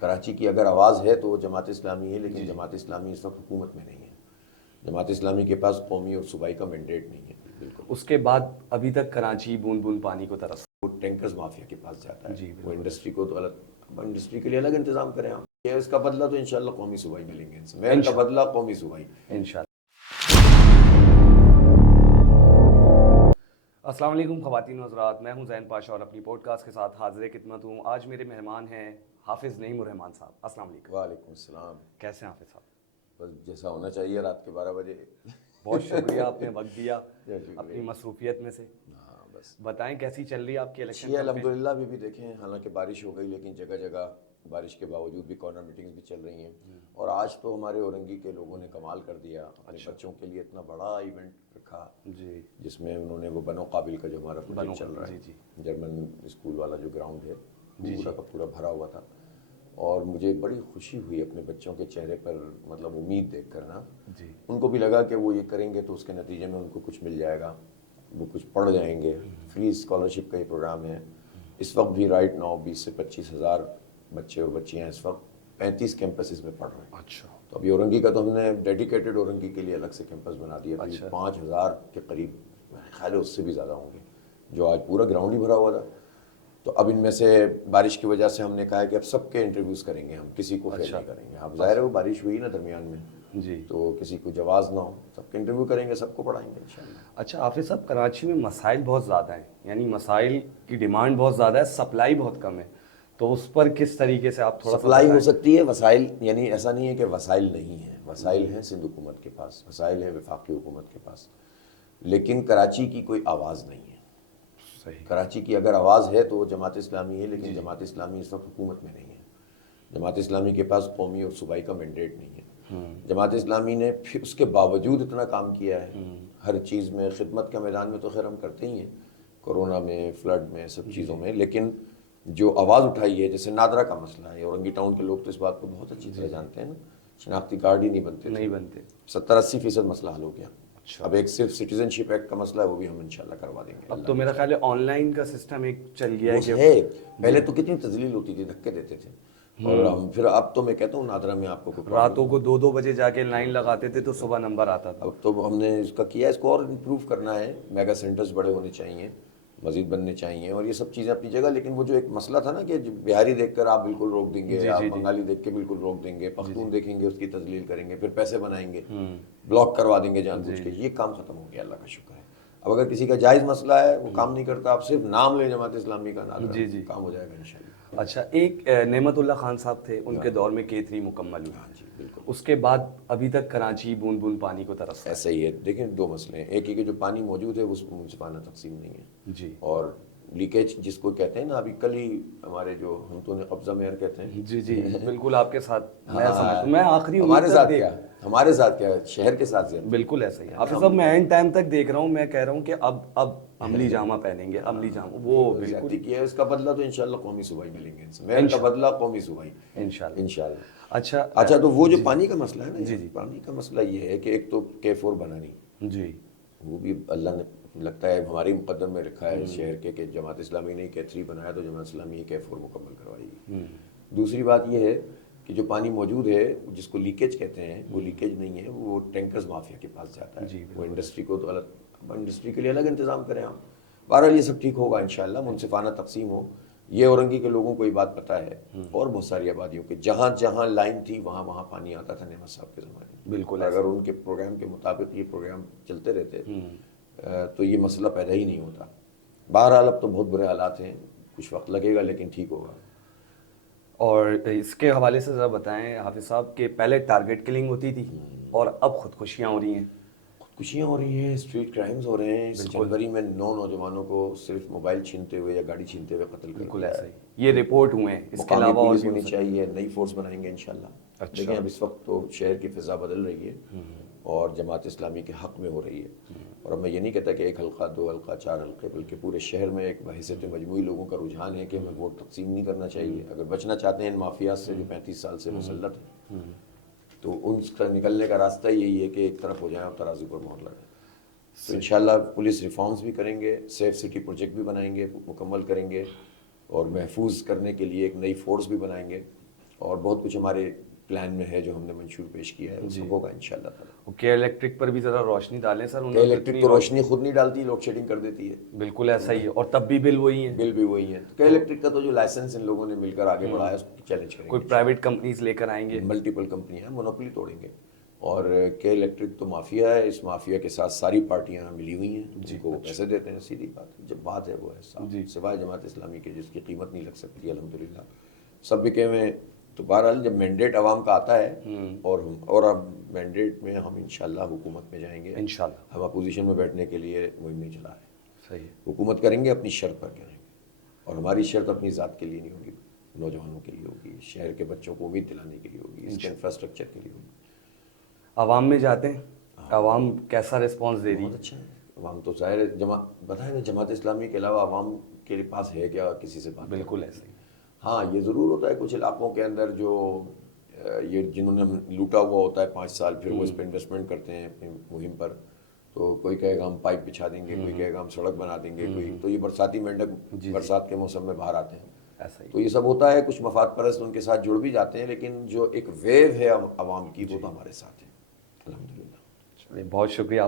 کراچی کی اگر آواز ہے تو وہ جماعت اسلامی ہے، لیکن جماعت اسلامی اس وقت حکومت میں نہیں ہے. جماعت اسلامی کے پاس قومی اور صوبائی کا مینڈیٹ نہیں ہے. بالکل. اس کے بعد ابھی تک کراچی بوند بوند پانی کو ترس وہ ٹینکرز مافیا کے پاس جاتا ہے. جی، وہ انڈسٹری کو تو الگ، انڈسٹری کے لیے الگ انتظام کریں ہم. اس کا بدلہ تو انشاءاللہ قومی صوبائی ملیں گے ان سے. میرے کا بدلہ قومی صوبائی انشاءاللہ. السلام علیکم خواتین و حضرات، میں ہوں زین پاشا اور اپنی پوڈ کاسٹ کے ساتھ حاضر خدمت ہوں. آج میرے مہمان ہیں حافظ نعیم الرحمان صاحب. السلام علیکم. وعلیکم السلام. کیسے ہیں حافظ صاحب؟ بس جیسا ہونا چاہیے رات کے 12 بجے. بہت شکریہ، آپ نے وقت دیا اپنی مصروفیت میں سے. ہاں بس بتائیں کیسی چل رہی ہے آپ کی الیکشن؟ الحمدللہ. ابھی بھی دیکھیں، حالانکہ بارش ہو گئی لیکن جگہ جگہ بارش کے باوجود بھی کارنر میٹنگز بھی چل رہی ہیں. اور آج تو ہمارے اورنگی کے لوگوں نے کمال کر دیا. اپنے بچوں کے لیے اتنا بڑا ایونٹ رکھا جی، جس میں انہوں نے وہ بنو قابل کا جو ہمارا پروجیکٹ چل رہا ہے، جرمن اسکول والا جو گراؤنڈ ہے پورا کا پورا بھرا ہوا تھا. اور مجھے بڑی خوشی ہوئی اپنے بچوں کے چہرے پر، مطلب امید دیکھ کر نا. ان کو بھی لگا کہ وہ یہ کریں گے تو اس کے نتیجے میں ان کو کچھ مل جائے گا، وہ کچھ پڑھ جائیں گے. فری اسکالرشپ کا یہ پروگرام ہے. اس وقت بھی رائٹ ناؤ 20 سے 25 ہزار بچے اور بچیاں اس وقت 35 کیمپسز میں پڑھ رہے ہیں. اچھا. تو ابھی اورنگی کا تو ہم نے ڈیڈیکیٹڈ اورنگی کے لیے الگ سے کیمپس بنا دیا. 5000 کے قریب، خیال ہے اس سے بھی زیادہ ہوں گے، جو آج پورا گراؤنڈ ہی بھرا ہوا تھا. تو اب ان میں سے بارش کی وجہ سے ہم نے کہا ہے کہ اب سب کے انٹرویوز کریں گے ہم، کسی کو فیل نہیں کریں گے. اب ظاہر ہے وہ بارش ہوئی نا درمیان میں، جی، تو کسی کو جواز نہ ہو، سب کے انٹرویو کریں گے، سب کو پڑھائیں گے انشاءاللہ. اچھا حافظ صاحب، کراچی میں مسائل بہت زیادہ ہیں، یعنی مسائل کی ڈیمانڈ بہت زیادہ ہے، سپلائی بہت کم ہے. تو اس پر کس طریقے سے آپ تھوڑا سا سپلائی ہو سکتی ہے، وسائل یعنی ایسا نہیں ہے کہ وسائل نہیں ہیں. وسائل ہیں سندھ حکومت کے پاس، وسائل ہیں وفاقی حکومت کے پاس، لیکن کراچی کی کوئی آواز نہیں ہے. کراچی کی اگر آواز ہے تو وہ جماعت اسلامی ہے، لیکن جماعت اسلامی اس وقت حکومت میں نہیں ہے. جماعت اسلامی کے پاس قومی اور صوبائی کا مینڈیٹ نہیں ہے. جماعت اسلامی نے پھر اس کے باوجود اتنا کام کیا ہے ہر چیز میں. خدمت کے میدان میں تو خیر ہم کرتے ہی ہیں، کورونا میں، فلڈ میں، سب چیزوں میں. لیکن جو آواز اٹھائی ہے، جیسے نادرا کا مسئلہ ہے، اورنگی ٹاؤن کے لوگ تو اس بات کو بہت اچھی طرح جانتے ہیں نا. شناختی کارڈ ہی نہیں بنتے 70-80% مسئلہ حل ہو گیا. اب ایک صرف سٹیزن شپ ایکٹ کا مسئلہ ہے، وہ بھی ہم انشاءاللہ کروا دیں گے. اب تو میرا خیال ہے آن لائن کا سسٹم ایک چل گیا ہے. پہلے تو کتنی تذلیل ہوتی تھی، دھکے دیتے تھے. اور ہم پھر اب تو میں کہتا ہوں نادرا میں آپ کو راتوں کو 2-2 بجے جا کے لائن لگاتے تھے تو صبح نمبر آتا تھا. اب تو ہم نے اس کا کیا، اس کو اور امپروو کرنا ہے. میگا سینٹرز بڑے ہونے چاہیے، مزید بننے چاہیے، اور یہ سب چیزیں اپنی جگہ. لیکن وہ جو ایک مسئلہ تھا نا کہ بہاری دیکھ کر آپ بالکل روک دیں گے، آپ بنگالی دیکھ کے بالکل روک دیں گے، پختون دیکھیں گے اس کی تذلیل کریں گے، پھر پیسے بنائیں گے، بلاک کروا دیں گے جان بوجھ کے. یہ کام ختم ہو گیا، اللہ کا شکر ہے. اب اگر کسی کا جائز مسئلہ ہے، وہ کام نہیں کرتا، آپ صرف نام لیں جماعت اسلامی کا، کام ہو جائے گا انشاءاللہ. اچھا، ایک نعمت اللہ خان صاحب تھے، ان کے دور میں K3 مکمل ہوئی. جی بالکل. اس کے بعد ابھی تک کراچی بوند بوند پانی کو ترس رہا ہے. ایسا ہی ہے. دیکھیں 2 مسئلے ہیں. ایک یہ کہ جو پانی موجود ہے وہ منصفانہ تقسیم نہیں ہے. جی. اور لیکیج جس کو کہتے ہیں نا، ابھی کل ہی ہمارے جو ہم تو قبضہ مہر کہتے ہیں. جی بالکل آپ کے ساتھ میں آخری ہمارے ساتھ کیا شہر کے ساتھ زیادہ بالکل ایسا ہی. حافظ صاحب میں اینڈ ٹائم تک دیکھ رہا ہوں، میں کہہ رہا ہوں کہ اب عملی جامہ پہنیں گے، عملی جامہ. وہ بالکل کیا ہے. اس کا بدلہ تو انشاءاللہ قومی صوبائی ملیں گے ان سے. میرے کا بدلہ قومی صوبائی انشاءاللہ. اچھا تو وہ جو پانی کا مسئلہ ہے نا، پانی کا مسئلہ یہ ہے کہ ایک تو K4 بنانی، جی وہ بھی اللہ نے لگتا ہے ہماری مقدم میں رکھا ہے شہر کے کہ جماعت اسلامی نے K3 بنایا تو جماعت اسلامی K4 مکمل کروائے گی. دوسری بات یہ ہے کہ جو پانی موجود ہے جس کو لیکیج کہتے ہیں، وہ لیکیج نہیں ہے، وہ ٹینکرز مافیا کے پاس جاتا ہے. وہ انڈسٹری کو تو الگ، انڈسٹری کے لیے الگ انتظام کریں ہم. بہرحال یہ سب ٹھیک ہوگا انشاءاللہ، منصفانہ تقسیم ہو. یہ اورنگی کے لوگوں کو یہ بات پتہ ہے، اور بہت ساری آبادیوں کے جہاں جہاں لائن تھی وہاں پانی آتا تھا نعمت صاحب کے زمانے میں. بالکل. اگر ان کے پروگرام کے مطابق یہ پروگرام چلتے رہتے تو یہ مسئلہ پیدا ہی نہیں ہوتا. بہرحال اب تو بہت برے حالات ہیں، کچھ وقت لگے گا لیکن ٹھیک ہوگا. اور اس کے حوالے سے ذرا بتائیں حافظ صاحب کہ پہلے ٹارگٹ کلنگ ہوتی تھی اور اب خودکشیاں ہو رہی ہیں. خودکشیاں ہو رہی ہیں، اسٹریٹ کرائمز ہو رہے ہیں. جنوری میں 9 نوجوانوں کو صرف موبائل چھینتے ہوئے یا گاڑی چھینتے ہوئے قتل کر بالکل ایسا ہی یہ رپورٹ ہوئے ہیں. اس کے علاوہ پولیس ہونی چاہیے، نئی فورس بنائیں گے انشاءاللہ. دیکھیں اب اس وقت تو شہر کی فضا بدل رہی ہے اور جماعت اسلامی کے حق میں ہو رہی ہے. اور اب میں یہ نہیں کہتا کہ 1 حلقہ 2 حلقہ 4 حلقے، بلکہ پورے شہر میں ایک بحیثیت مجموعی لوگوں کا رجحان ہے کہ ہمیں ووٹ تقسیم نہیں کرنا چاہیے. اگر بچنا چاہتے ہیں ان مافیاز سے جو 35 سال سے مسلط ہیں، تو ان کا نکلنے کا راستہ یہی ہے کہ ایک طرف ہو جائیں اور ترازو پر مہر لگائیں. تو انشاءاللہ پولیس ریفارمز بھی کریں گے، سیف سٹی پروجیکٹ بھی بنائیں گے، مکمل کریں گے، اور محفوظ کرنے کے لیے ایک نئی فورس بھی بنائیں گے. اور بہت کچھ ہمارے پلان میں ہے جو ہم نے منشور پیش کیا ہے، وہ سب ہوگا انشاءاللہ تعالیٰ۔ کے الیکٹرک پر بھی ذرا روشنی ڈالیں سر، کہ الیکٹرک تو روشنی خود نہیں ڈالتی، لوڈ شیڈنگ کر دیتی ہے۔ بالکل ایسا ہی ہے، اور تب بھی بل وہی ہیں۔ بل بھی وہی ہے۔ کہ الیکٹرک کا تو جو لائسنس ان لوگوں نے مل کر آگے بڑھایا اس کو چیلنج کریں گے۔ کوئی پرائیویٹ کمپنیز لے کر آئیں گے، ملٹیپل کمپنیاں مونوپلی توڑیں گے، اور کہ الیکٹرک تو مافیا ہے، اس مافیا کے ساتھ ساری پارٹیاں ملی ہوئی ہیں، جن کو وہ پیسے دیتے ہیں، سیدھی بات ہے۔ جب بات ہے وہ ہے صاف، سوائے جماعت اسلامی کے جس کی قیمت نہیں لگ سکتی الحمدللہ، سب بکے ہوئے۔ تو بہرحال جب مینڈیٹ عوام کا آتا ہے اور اب مینڈیٹ میں ہم انشاءاللہ حکومت میں جائیں گے، انشاءاللہ۔ ہم اپوزیشن میں بیٹھنے کے لیے مہم نہیں چلا رہے، صحیح ہے۔ حکومت کریں گے اپنی شرط پر کریں گے، اور ہماری شرط اپنی ذات کے لیے نہیں ہوگی، نوجوانوں کے لیے ہوگی، شہر کے بچوں کو امید دلانے کے لیے ہوگی، اس کے انفراسٹرکچر کے لیے ہوگی۔ عوام میں جاتے ہیں، عوام کیسا رسپانس دے رہی ہے؟ بہت اچھا ہے عوام تو ظاہر ہے، بتائیں نا جماعت اسلامی کے علاوہ عوام کے پاس ہے کیا کسی سے بات؟ بالکل ایسا ہی۔ ہاں یہ ضرور ہوتا ہے کچھ علاقوں کے اندر جو یہ جنہوں نے لوٹا ہوا ہوتا ہے 5 سال، پھر وہ اس پہ انویسٹمنٹ کرتے ہیں اپنی مہم پر، تو کوئی کہے گا ہم پائپ بچھا دیں گے، کوئی کہے گا ہم سڑک بنا دیں گے، کوئی تو یہ برساتی مینڈک برسات کے موسم میں باہر آتے ہیں، ایسا ہی۔ تو یہ سب ہوتا ہے۔ کچھ مفاد پرست ان کے ساتھ جڑ بھی جاتے ہیں، لیکن جو ایک ویو ہے عوام کی وہ تو ہمارے ساتھ ہے الحمدللہ۔ بہت شکریہ آپ